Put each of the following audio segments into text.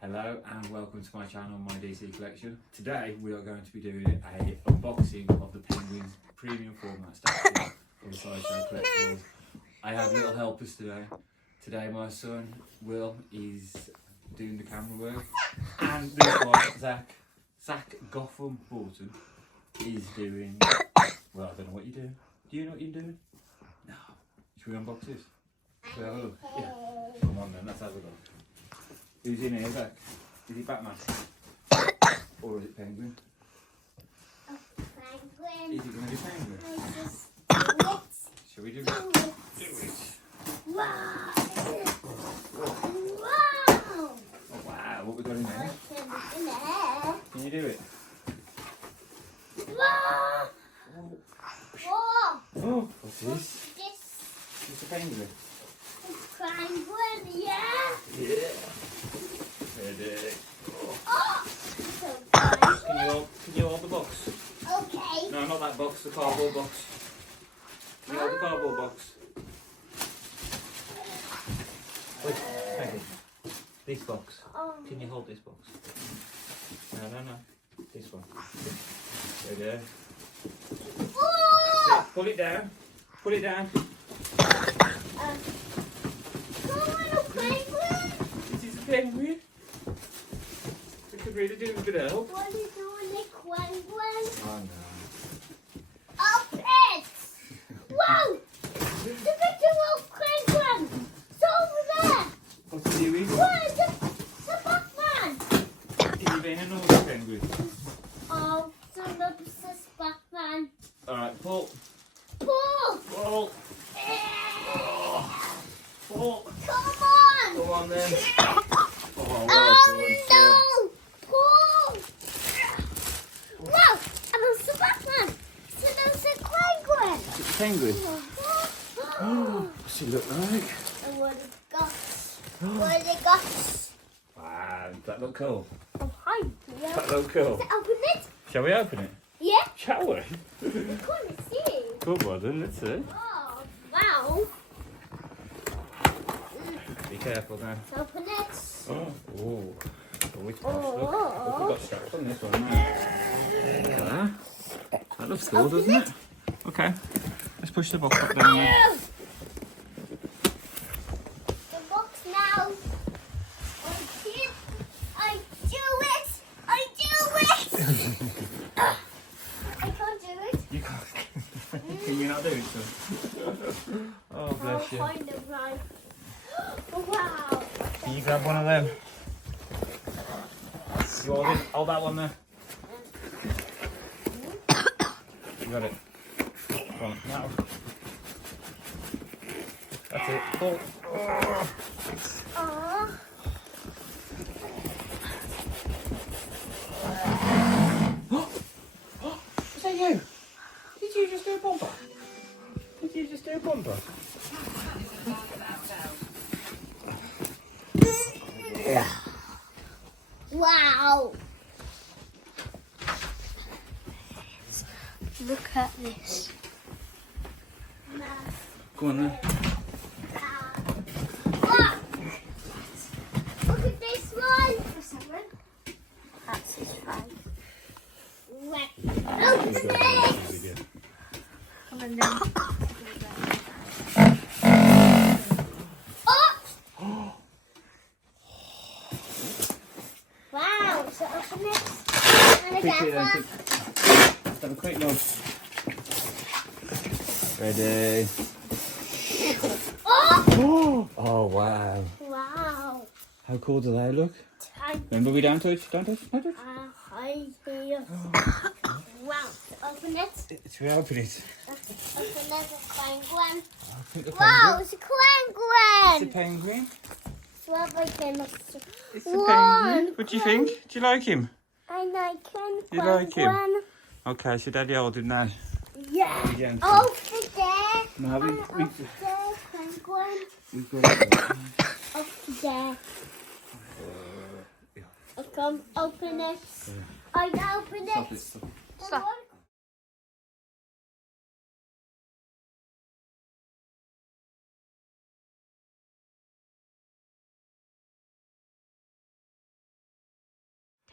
Hello and welcome to my channel, my DC collection. Today we are going to be doing a unboxing of the Penguins premium format statue from Sideshow Collectibles. I have little helpers today. Today my son Will is doing the camera work, and this one Zach Gotham Horton is doing, well, I don't know what you're doing. Do you know what you're doing? No. Should we unbox this? Should we have a look? Yeah. Come on then, let's have a look. Who's in here, Zach? Is it Batman? Or is it Penguin? Oh, Penguin. Is it going to be Penguin? I just do it. Shall we do it? Do it. Do it. Wow. Wow. Oh wow, what we got in there? What's in there? Can you do it? Wow. Oh, Oh. oh what's this? What's this? It's a penguin. Penguin, yeah. Yeah. Ready. Oh. So fun. Can you hold the box? Okay. No, not that box, the cardboard box. Can you hold the cardboard box? Wait, Penguin. This box. Oh. Can you hold this box? No. This one. Ready. Oh. Pull it down. Put it down. Come on, a penguin. This is a penguin. We could really do with a bit of help. What are you doing, a penguin? Oh no. Oh, pets! Whoa! The picture of penguin! It's over there! What's he doing? Where's the Batman? Is he being a naughty penguin? Oh, so this is Batman. Alright, pull. Pull! Pull. Pull. Come on! Come on then. Oh, Oh no! Pull! No! And it's the Batman! So there's a penguin! Is it the penguin? What's he look like? And what it got? What it got? Wow, does that look cool? Oh, hi. Does that look cool? Is it open it? Shall we open it? Yeah? Shall we? We couldn't see. Come on then, let's see. Oh, wow. Be careful now. Open it. Oh, it's posh, look. Look, Oh. we've got straps on this one now. Look at that. That looks cool, doesn't it? Okay, let's push the box up down there. The box now. I do it. I can't do it. You can't. Can you not do it, son? Oh, I'll bless you. find it right. Wow. Can you grab one of them? You hold it. Hold that one there. You got it. Come on, now. That's it. Pull. Oh. Is that you? Did you just do a bumper? Did you just do a bumper? Wow. Look at this. Go on then. Look at this one. That's his face. Open it. Come on then. Oh! Wow, so open it. And Quickly then, again. quick. Let's have a quick look. Ready. Oh! Oh wow. Wow. How cool do they look? Time. Remember we don't touch, don't touch, don't touch. I hear. Wow, open it. Should we open it? Open it, a penguin. Open the Wow, penguin. it's a It's a penguin. penguin. It's like It's a penguin. What do you think? Do you like him? I like him. You like him? Penguin. Okay, so Daddy hold him now. Yeah. Again. Over there. No, And over there, penguin. we've got it. Over there. Come, open it. I open it. Stop it, stop it. Stop.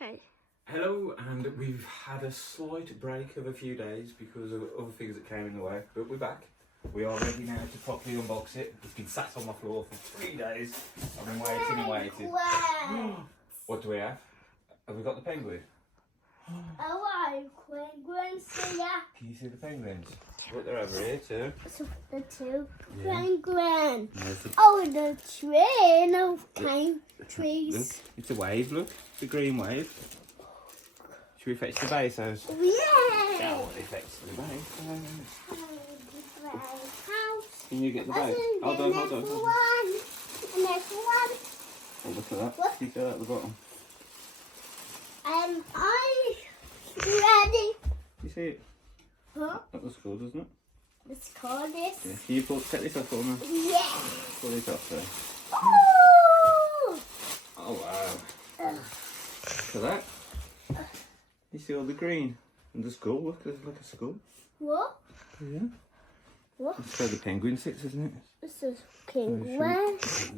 Okay. Hello, and we've had a slight break of a few days because of other things that came in the way, but we're back. We are ready now to properly unbox it. It's been sat on my floor for 3 days. I've been waiting and waiting. What do we have? Have we got the penguin? Oh, penguins here. Can you see the penguins? Look, they're over here too. So the two Yeah. penguins. There's the, Oh, the tree. No pine trees. look, it's a wave, look. It's a green wave. Should we fetch the base out? Yeah. Oh, they fetched the base out. House. Can you get the base? Hold on, hold on. Hold on. One. And there's one. Oh, look at that. What? You see that at the bottom? I'm ready. You see it? Huh? That looks cool, doesn't it? Let's call this. Yeah. Can you take this off for me? Yeah. Pull this off there. Oh. Oh, wow. Look at that. You see all the green? And the skull, look, there's like a skull. What? Yeah. What? That's where the penguin sits, isn't it? This is penguin. Should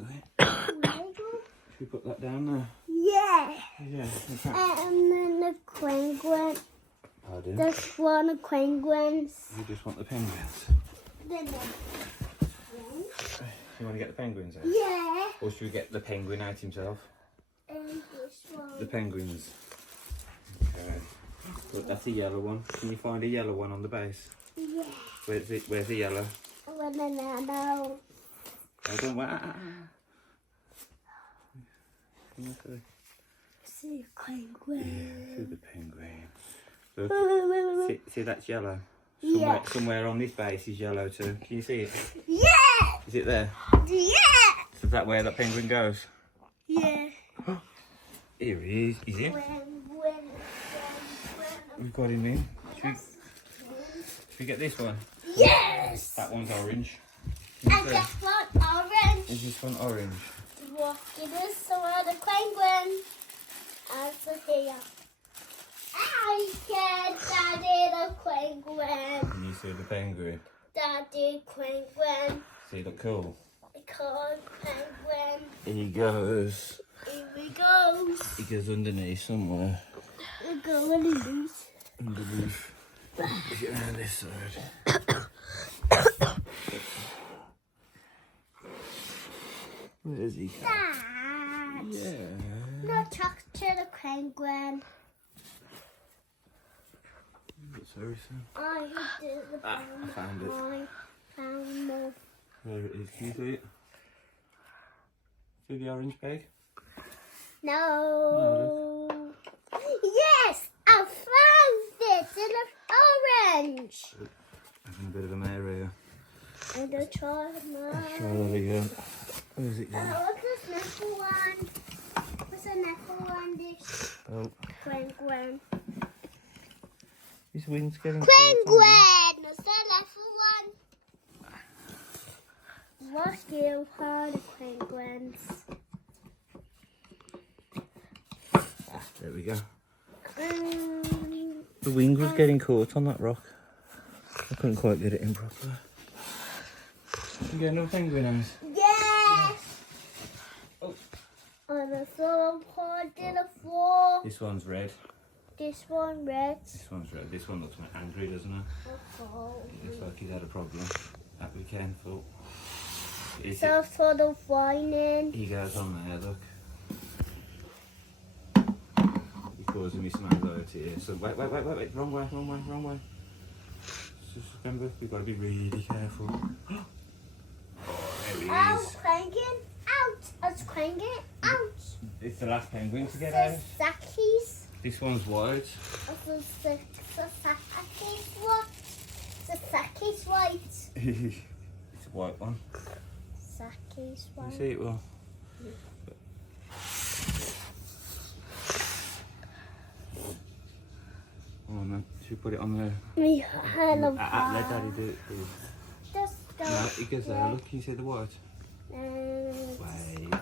we put that down there? Yeah. Yeah. In fact, And then the penguin. pardon? There's one of penguins. You just want the penguins. Then the You want to get the penguins out? yeah. Or should we get the penguin out himself? And this one. The penguins. Okay. Look, that's a yellow one. Can you find a yellow one on the base? Yeah. Where's it? Where's the yellow? Banana. I don't want. See penguin. Yeah, see the penguin. Look, see that's yellow. Yeah. Somewhere on this base is yellow too. Can you see it? Yeah. Is it there? Yeah. Is that where that penguin goes? Yeah. Here he is. Is he? We've got him in. Should we get this one? Yes. That one's orange. And this one orange. Is this one orange? What it is some other penguin. And so here. I get Daddy the penguin. Can you see the penguin? Daddy penguin. See, look cool. Called penguin. Here he goes. Here we go. He goes underneath somewhere. We're going loose. Underneath. Get around this side. Where is he? Dad. Yeah. No talk to the penguin. Sorry, son. I did the I found it. I found more. There it is. Can you see it? See the orange peg? No. Yes, I found it in the orange. Having a bit of a mare here. And the chocolate. There we go. Where's it going? What's this next one? What's the next one? This Oh, penguin. his wings getting Penguin! What's the next one? What's you for the penguins? There we go. The wing was getting caught on that rock. I couldn't quite get it in properly. You get another penguin eyes? Yes! Oh. On the floor, part in the floor. This one's red. This one red. This one's red. This one looks angry, doesn't it? Oh. It looks like he's had a problem. That we can for. So for the whining. He goes on there, look. He's causing me some anxiety here. So wait, wrong way. Just remember, we've got to be really careful. Oh, there he Out, is. cranking. Out. It's cranking. Out. It's the last penguin to get The out. Sackies. This one's white. The Sackies what? The Sackies white. It's a white one. Sackies You white. see it well. Oh man, should we put it on there? We had a Let Daddy do it, please. Just No, it goes there. Look, can you see the white? Wait.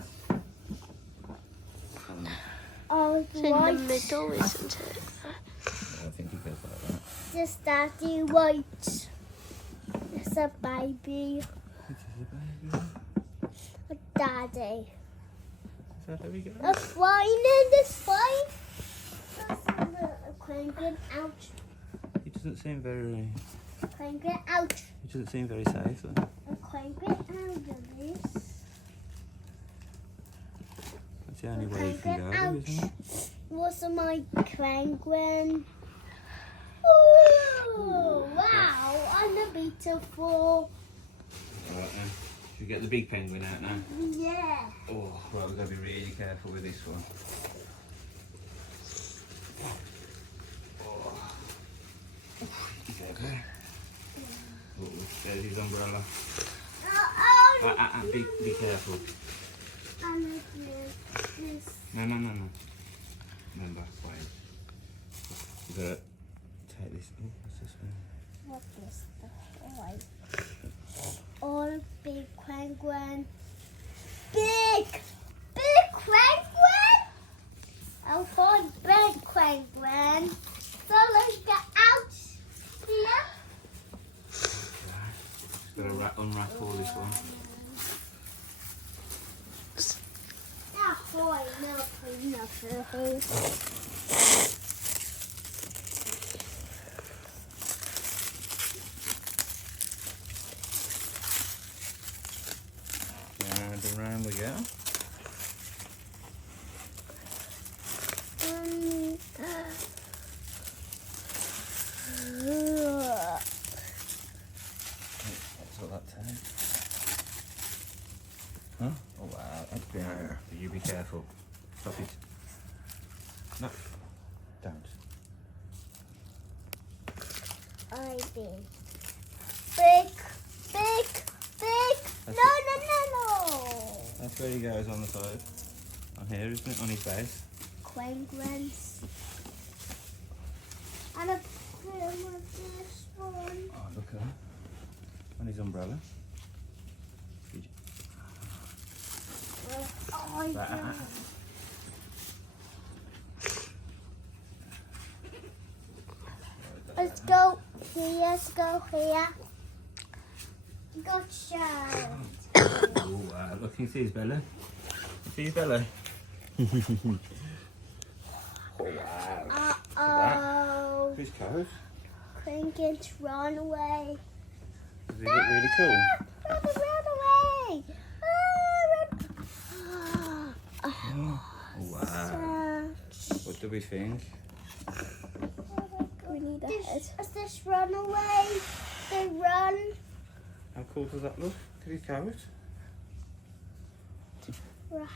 Oh, It's in the middle, isn't it? I think it goes like that. Just Daddy white. It's a baby. It is a baby. A daddy. Is that how we go? A fine in this fine. Penguin out. He doesn't seem very. Penguin out. He doesn't seem very safe though. A penguin out of this. That's the only way you can go, isn't it? What's my penguin? Ooh, wow, I'm a beautiful. Alright then. Should we get the big penguin out now? Yeah. Oh, well, we've got to be really careful with this one. Oh. He's okay. Oh, there's his umbrella. Be careful. I'm gonna do this. No. Remember, wait. You gotta take this. Oh, what's this one? What is the toy? All big penguin. Big penguin. I'll find big penguin. So let's get out here. Just gotta unwrap all this one. Ahoy, no. And around we go. What's all that time? Huh? Oh wow, that's been. You be careful. Stop it. No. Don't. I've been big. That's No. That's where he goes on the side. On here, isn't it? On his face. Penguins. And a film of this one. Oh, look at that. On his umbrella. Oh, yeah. Let's go here. Gotcha. Oh wow, look, you see his belly? You see his belly? Oh wow. Uh-oh. His coat. Penguins run away. Does he look really cool? Run away. Oh wow. What do we think? We need a head. This run away. They run. How cool does that look? Look at his coat. Run.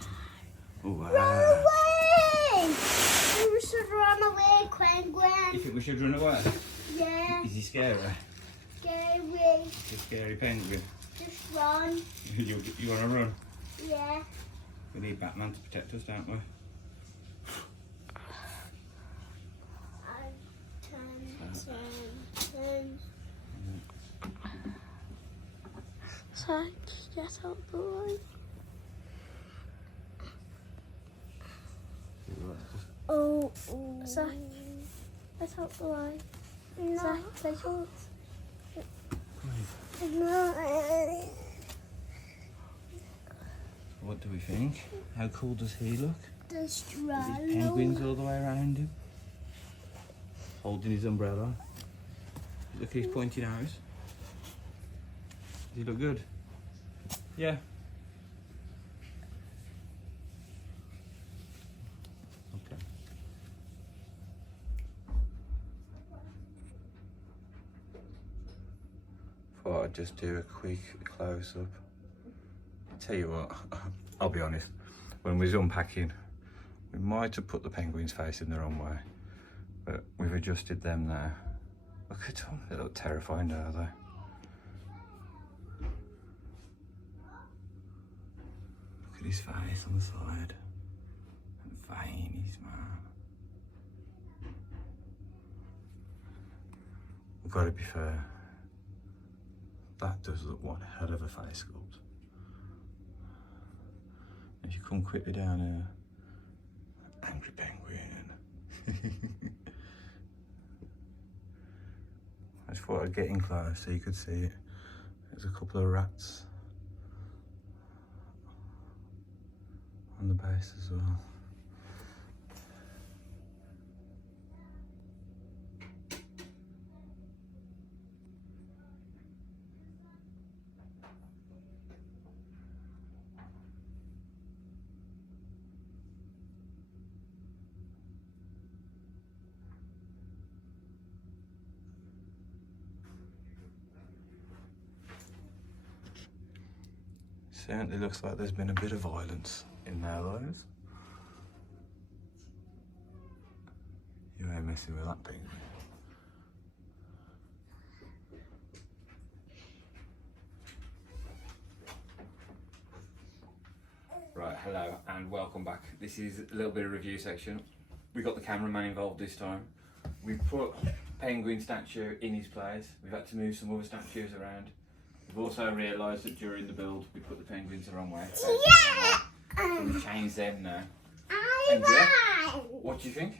Oh wow. Run away! We should run away, penguin. You think we should run away? Yeah. Is he scary? Scary. He's a scary penguin. Just run. You want to run? Yeah. We need Batman to protect us, don't we? Turn. So, get out the way. Oh. Zach, get out the way. No. Zach, take yours. No. What do we think? How cool does he look? Just With run. his penguins all the way around him. Holding his umbrella. Look at his pointy nose. Does he look good? Yeah. Okay. Thought I'd just do a quick close-up. Tell you what, I'll be honest, when we was unpacking, we might have put the penguins facing the wrong way, but we've adjusted them now. Look at them, they look terrifying, don't they? Look at his face on the side. And veins, man. We've got to be fair. That does look one hell of a face sculpt. If you come quickly down here, angry penguin. I just thought I'd get in close so you could see it. There's a couple of rats on the base as well. Certainly looks like there's been a bit of violence in their lives. You ain't messing with that penguin. Right, hello and welcome back. This is a little bit of review section. We got the cameraman involved this time. We put penguin statue in his place. We've had to move some other statues around. We've also realised that during the build we put the penguins the wrong way. Yeah! So we've changed them now. I Yeah, what do you think?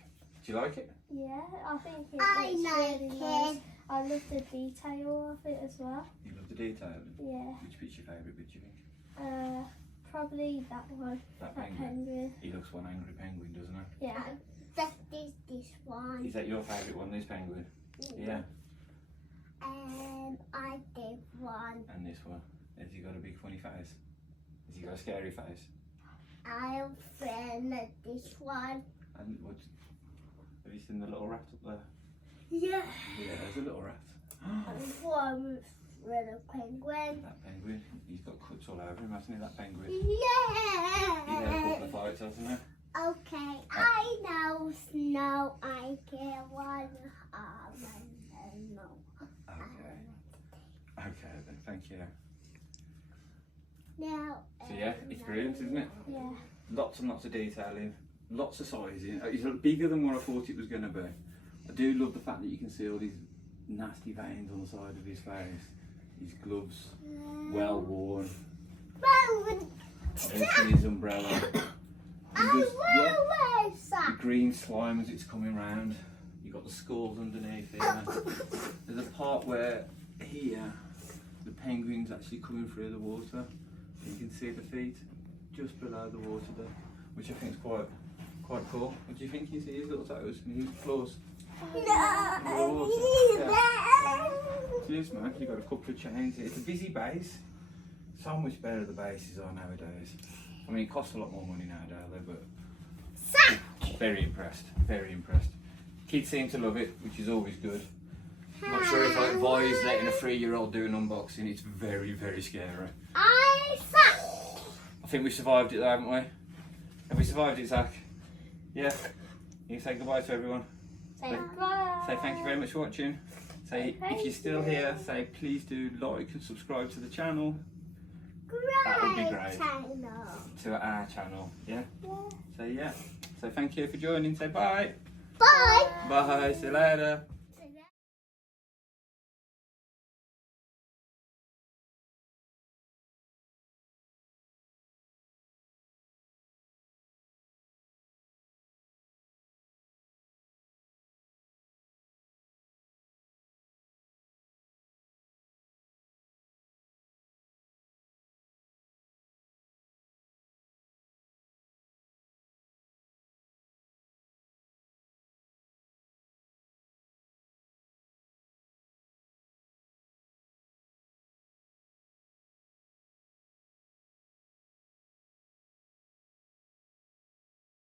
Do you like it? Yeah, I think it I looks like really it. nice. I love the detail of it as well. You love the detail? Yeah. Which bit's your favourite bit, do you think? Probably that one. That That penguin? penguin. He looks one angry penguin, doesn't he? Yeah. That is this one. Is that your favourite one, this penguin? Yeah. I did one. And this one? Has he got a big funny face? Has he got a scary face? I'm friend of this one. And what? Have you seen the little rat up there? Yeah. Yeah, there's a little rat. One little penguin. That penguin, he's got cuts all over him, hasn't he, that penguin? Yeah. He's had a couple of fights, hasn't he? Okay, I know Snow. I get one. No. Okay. Okay then, thank you. Now. So yeah, it's brilliant, isn't it? Yeah. Lots and lots of detailing, lots of sizing. It's bigger than what I thought it was going to be. I do love the fact that you can see all these nasty veins on the side of his face. His gloves, well worn. Obviously his umbrella. And just, yeah, the green slime as it's coming round. You've got the skulls underneath here. There's a part where here the penguin's actually coming through the water. You can see the feet just below the water there, which I think is quite cool. What do you think? You see his little toes and his claws? Cheers, man. You've got a couple of chains here. It's a busy base. So much better the bases are nowadays. I mean, it costs a lot more money now, don't they? But very impressed. Very impressed. Kids seem to love it, which is always good. I'm not sure if I advise letting a 3-year-old do an unboxing. It's very, very scary. I think we survived it though, haven't we? Have we survived it, Zach? Yeah? You say goodbye to everyone. Say bye. Say thank you very much for watching. Say, if you're still here, say please do like and subscribe to the channel. That would be great. To our channel, yeah? Yeah. So yeah. So thank you for joining. Say bye. Bye. Bye. See you later.